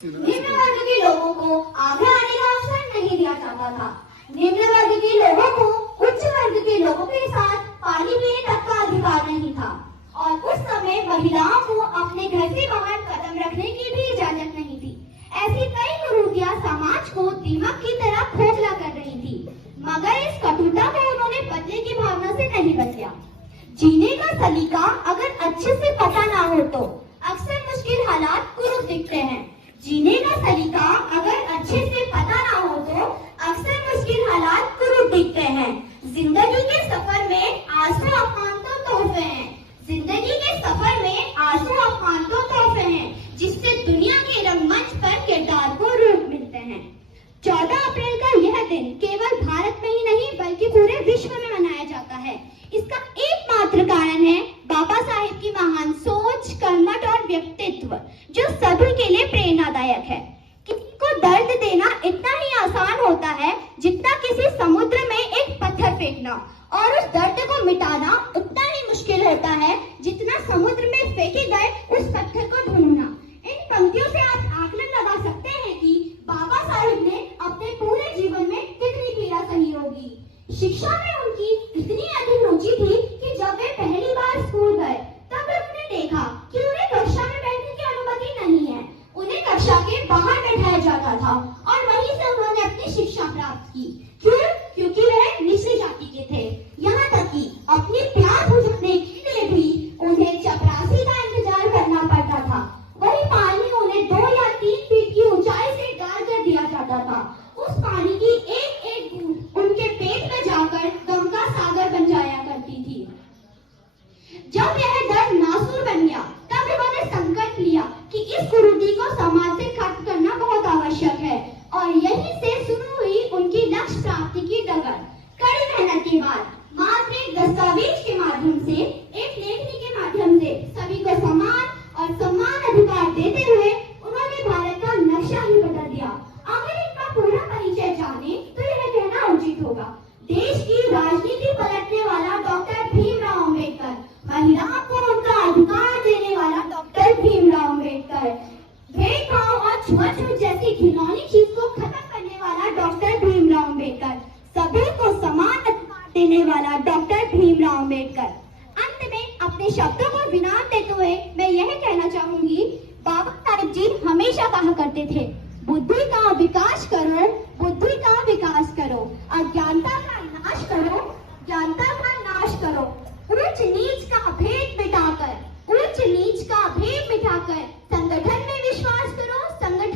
निम्न वर्ग के लोगों को आगे आने का अवसर नहीं दिया जाता था। निम्न वर्ग के लोगों को उच्च वर्ग के लोगों के साथ पानी पीने तक का अधिकार नहीं था और उस समय महिलाओं को अपने घर से बाहर कदम रखने की भी इजाजत नहीं थी। ऐसी कई कुरीतियां समाज को दीमक की तरह खोखला कर रही थी, मगर इस कटुता में उन्होंने बदले की भावना से नहीं बदला। जीने का सलीका अगर अच्छे से पता ना हो तो अक्सर मुश्किल हालात कुरूप दिखते हैं। जीने का सलीका अगर अच्छे से पता ना हो तो अक्सर मुश्किल हालात कुरूप दिखते हैं। जिंदगी के सफर में आंसू अपमान तो तोहफे हैं। जिंदगी के सफर में आंसू अपमान तो तोहफे हैं, जिससे दुनिया के रंगमंच पर किरदार को रूप मिलते हैं। 14 अप्रैल का यह दिन केवल भारत में ही नहीं बल्कि पूरे विश्व में मनाया जाता है। इसका एकमात्र कारण है बाबा साहेब की महान सोच, कर्मठ और व्यक्तित्व, जो सभी के लिए प्रेरणादायक है। किसी को दर्द देना इतना ही आसान होता है जितना किसी समुद्र में एक पत्थर फेंकना, और उस दर्द को मिटाना उतना ही मुश्किल होता है जितना समुद्र में फेंके गए उस पत्थर को ढूंढना। इन पंक्तियों से आप आकलन लगा सकते हैं कि बाबा साहेब ने अपने पूरे जीवन में कितनी पीड़ा सही होगी। शिक्षा में उनकी इतनी अधिक रुचि थी कि जब वे पहली बार स्कूल गए तब उन्होंने देखा कि उन्हें कक्षा में बैठने की अनुमति नहीं है। उन्हें कक्षा के बाहर बैठाया जाता था और वहीं से उन्होंने अपनी शिक्षा प्राप्त की। क्यों? क्योंकि वह निचली जाति के थे। यहाँ तक कि अपनी प्यास बुझाने के लिए भी उन्हें चपरासी का इंतजार करना पड़ता था। वही पानी उन्हें 2 या 3 फीट की ऊंचाई से डाल कर दिया जाता था। उस पानी की एक एक बूंद उनके पेट में जाकर गम का सागर बन जाया करती थी। जब यह दर्द नासूर बन गया तब उन्होंने संकल्प लिया कि इस कुरीति को समाज से खत्म करना बहुत आवश्यक है, और यहीं से शुरू हुई उनकी लक्ष्य प्राप्ति की डगर। कड़ी मेहनत के बाद मात्र एक दस्तावेज के माध्यम से, एक लेखनी के माध्यम से सभी को समान और सम्मान अधिकार देते हुए उन्होंने भारत का नक्शा ही बदल दिया। अगर इनका पूरा परिचय जाने तो यह कहना उचित होगा, देश की राजनीति पलटने वाला डॉक्टर भीमराव अम्बेडकर, महिलाओं को उनका अधिकार देने वाला डॉक्टर भीमराव अम्बेडकर, भेदभाव और छुआछूत जैसी घिनौनी चीज को खत्म करने वाला डॉक्टर भीमराव अम्बेडकर, सभी को समान अधिकार देने वाला डॉक्टर भीमराव अम्बेडकर। अंत में अपने शब्दों को विराम देते हुए मैं यह कहना चाहूंगी, बाबा साहेब जी हमेशा कहा करते थे, बुद्धि का विकास